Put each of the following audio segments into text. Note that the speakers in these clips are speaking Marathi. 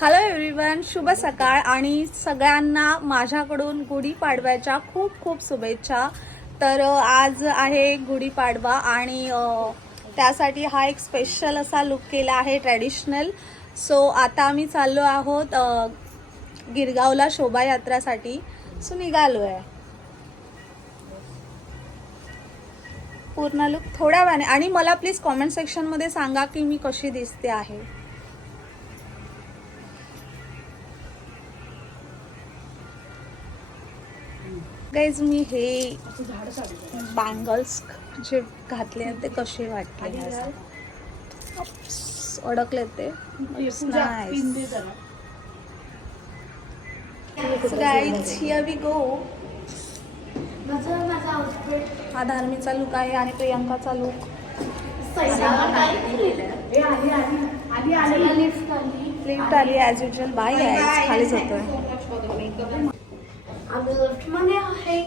हॅलो एव्हरीवन, शुभ सकाळ आणि सगळ्यांना माझ्याकडून गुढीपाडव्याच्या खूप खूप शुभेच्छा. तर आज आहे गुढीपाडवा आणि त्यासाठी हा एक स्पेशल असा लुक केला आहे ट्रॅडिशनल. सो आता आम्ही चाललो आहोत गिरगावला शोभायात्रासाठी. सो निघालो आहे. पूर्ण लुक थोड्या वेळाने आणि मला प्लीज कॉमेंट सेक्शनमध्ये सांगा की मी कशी दिसते आहे. गाईज मी हे बँगल्स जे घातले आहेत ते कसे वाटले, अडकले ते गाईज. Here we go. हा धार्मीचा लुक आहे आणि प्रियांकाचा लुक. लिफ्ट आली ॲज युजल. बाय गाईज, खाली जातोय. आम्ही लिफ्ट मध्ये आहे.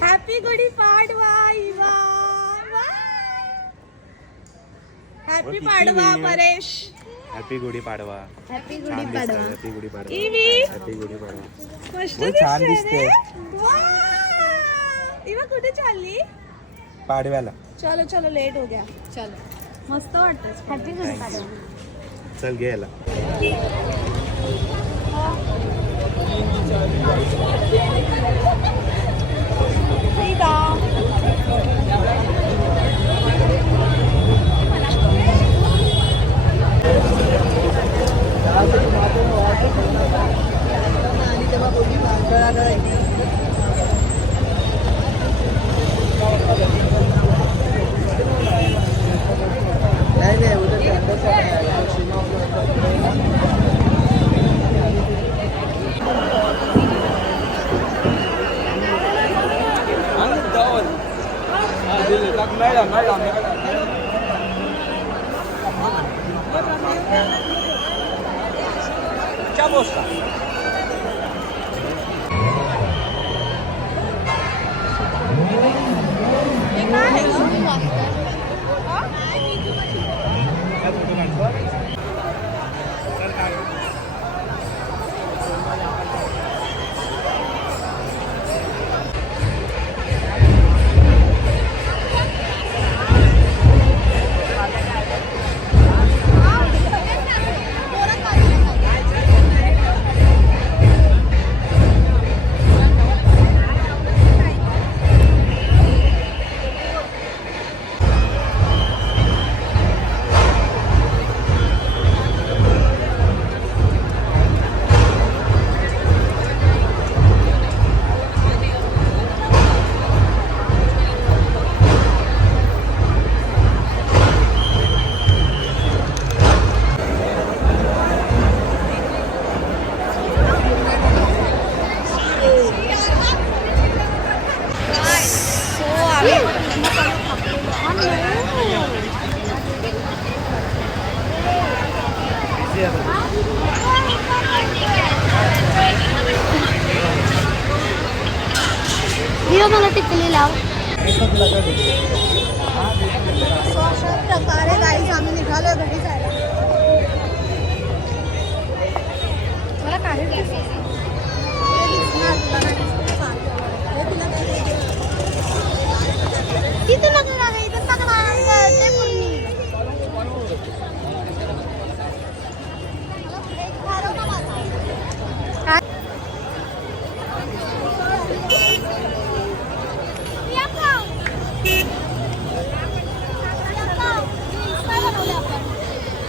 Happy Gudi Padwa Iva. Happy Padwa Paresh. Happy Gudi Padwa. Happy Gudi Padwa. Happy Gudi Padwa. Ivi happy Gudi Padwa. मस्त छान दिसते. इवा कुठे चालली? पाडव्याला. चलो चलो, लेट हो गया. चलो, मस्त वाटत. हॅपी गुढीपाडवा. चल घ्यायला. मला टिकली लाव. सो अशा प्रकारे गाईज आम्ही निघालो घरी जायला. मला काही किती लागणार आहे इथं सगळं ते पूर्ण.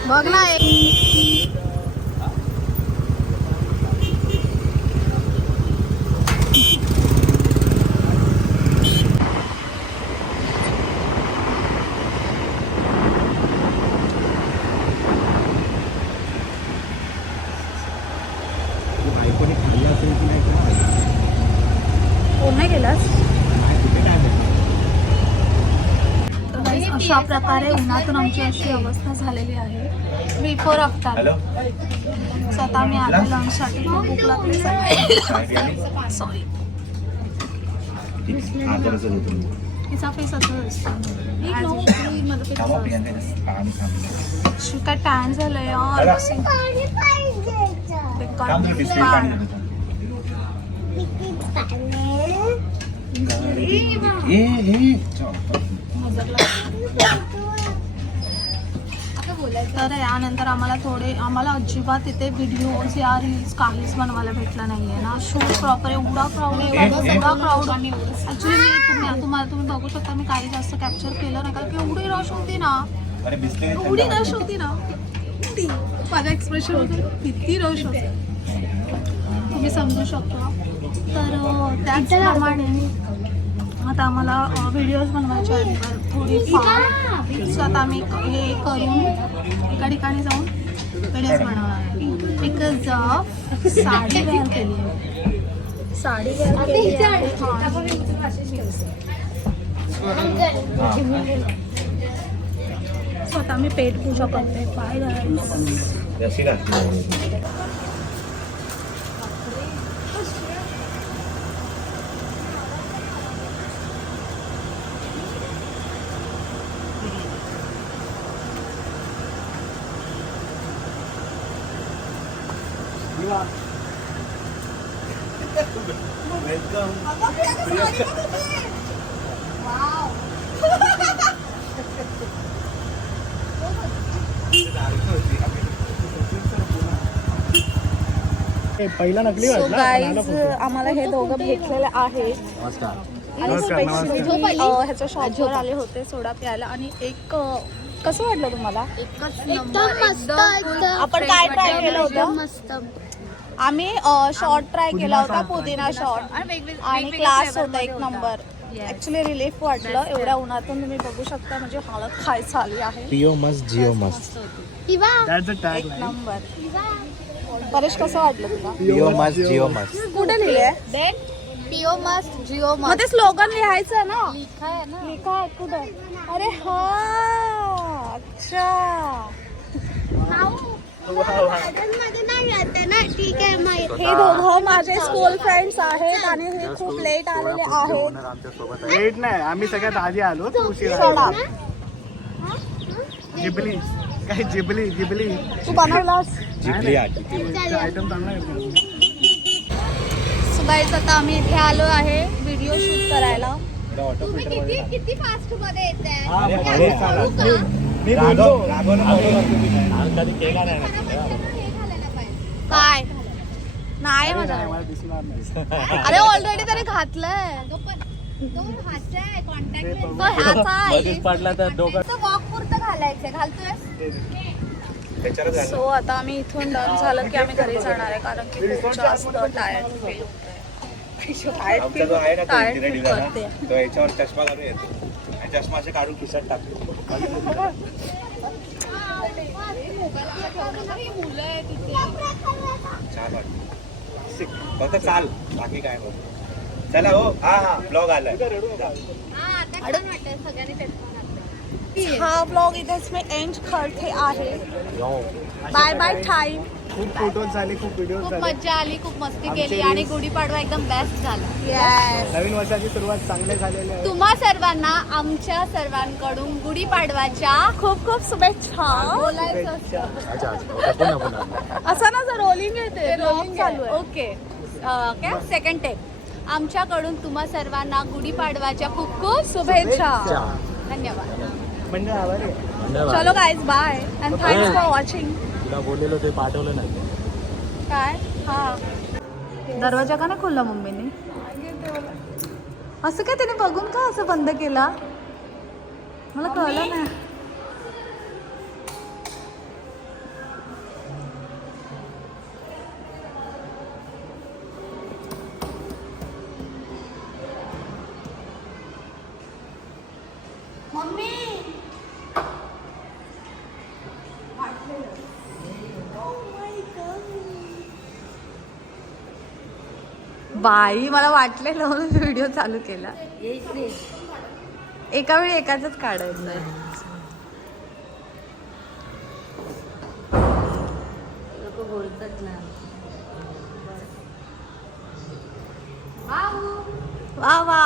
बघ ना बायकोने खाल्लं असेल की नाही का? कोण नाही गेलास? अशा प्रकारे उन्हातून आमची अशी अवस्था झालेली आहे. Before after. स्वतः मी आले लंचसाठी. खूप भूक लागली. सॉरी. आजाराचं होतं तिचा फेस असं असतो काय टॅन झालं यार पाणी पाहिजे तर यानंतर आम्हाला अजिबात इथे व्हिडिओज या रील्स काहीच बनवायला भेटलं नाहीये ना. शूट प्रॉपर एवढा क्राऊड ऍक्च्युली तुम्ही बघू शकता मी काही जास्त कॅप्चर केलं नाही कारण की एवढी रश होती ना किती माझ्या एक्सप्रेशन वगैरे किती रश होते तुम्ही समजू शकता. तर त्याचप्रमाणे आता आम्हाला व्हिडिओज बनवायचे आहेत थोडीफार. सो आता आम्ही हे करून एका ठिकाणी जाऊन व्हिडिओज बनवणार आहे. एक साडी वेअर केली आहे सो आता आम्ही पेट पूजा करते. बाय पहिला नकली सो गाईज आम्हाला हे दोघं भेटलेले आहेत आणि स्पेशली ह्याच्या शॉपवर आले होते सोडा प्यायला. आणि एक कसं वाटलं तुम्हाला? एकदम मस्त आपण काय ट्राय केलं होतं? मस्त आम्ही शॉर्ट ट्राय केला होता पुदिना शॉर्ट आणि क्लास होता एक नंबर. ऍक्च्युली रिलीफ वाटलं एवढ्या उन्हातून. तुम्ही बघू शकता म्हणजे हालत खाय झाली आहे. पिओ मस्त जिओ मस्त एक नंबर. परेश कसं वाटलं तुला? पिओ मस्त जिओ मस्त कुठे लिहिलंय? पिओ मस्त जिओ मग मस्त ते स्लोगन लिहायचं ना. लिखा है ना. लिखा आहे कुठं? अरे हा अच्छा. मध्ये नाही राहते ना. ठीक आहे माहिती. हे दोघं माझे स्कूल फ्रेंड्स आहेत आणि हे खूप लेट आलेले आहेत. लेट नाही आम्ही सगळ्यात आधी आलो तू उशिरा सोडा. आली. जिबली काय जिबली तू बनवलास? जिंकली आयटम चांगला आहे. सुगाईच आता आम्ही इथे आलो आहे व्हिडिओ शूट करायला. तुम्ही किती फास्ट मध्ये येते. मी बोललो काय नाही माझ्या मला दिसणार नाही. अरे ऑलरेडी त्याने घातलंय. तो हाचा आहे कॉन्टॅक्ट तो ह्याचा आहे. पडला तर डोकं वॉक पुरतं घालायचं घालतोय. सो आता आम्ही इथून डन झालं की आम्ही घरी जाणार आहे कारण की खूप जास्त टायर्ड फील करते. तो याच्यावर चष्मा घालून येतो आणि चष्मा असे काढून खिशात टाकतो. छान वाटतं. फक्त चाल बाकी काय बघ. चला हो हा ब्लॉग आलाय. आता छान वाटतं सगळ्यांनी तेच हा ब्लॉग इथेच मी एंड करते आहे. Bye bye time. खूप फोटोज झाले खूप व्हिडिओ खूप झाले. मज्जा आली खूप मस्ती केली आणि गुढीपाडवा एकदम बेस्ट झाला. येस. नवीन वर्षाची सुरुवात चांगली झालेली आहे. तुम्हा सर्वांना आमच्या सर्वांकडून गुढीपाडवाच्या खूप खूप शुभेच्छा. बोलायचं असतं. असं ना जर रोलिंग येते रोलिंग चालू आहे. ओके काय सेकंड टेक. आमच्याकडून तुम्हा सर्वांना गुढीपाडवाच्या खूप खूप शुभेच्छा. धन्यवाद. म्हणजे आभारी आहे. चलो guys bye and thanks for watching. तुला बोललेलो ते पाठवलं नाही. काय हा दरवाजा का नाही खोलला मम्मीने? असं काय त्याने बघून का असं बंद केला मला कळलं नाही. मम्मी बाई मला वाटलेलं म्हणून व्हिडिओ चालू केला. एका वेळी एकाच काढायचं आहे. वा वा.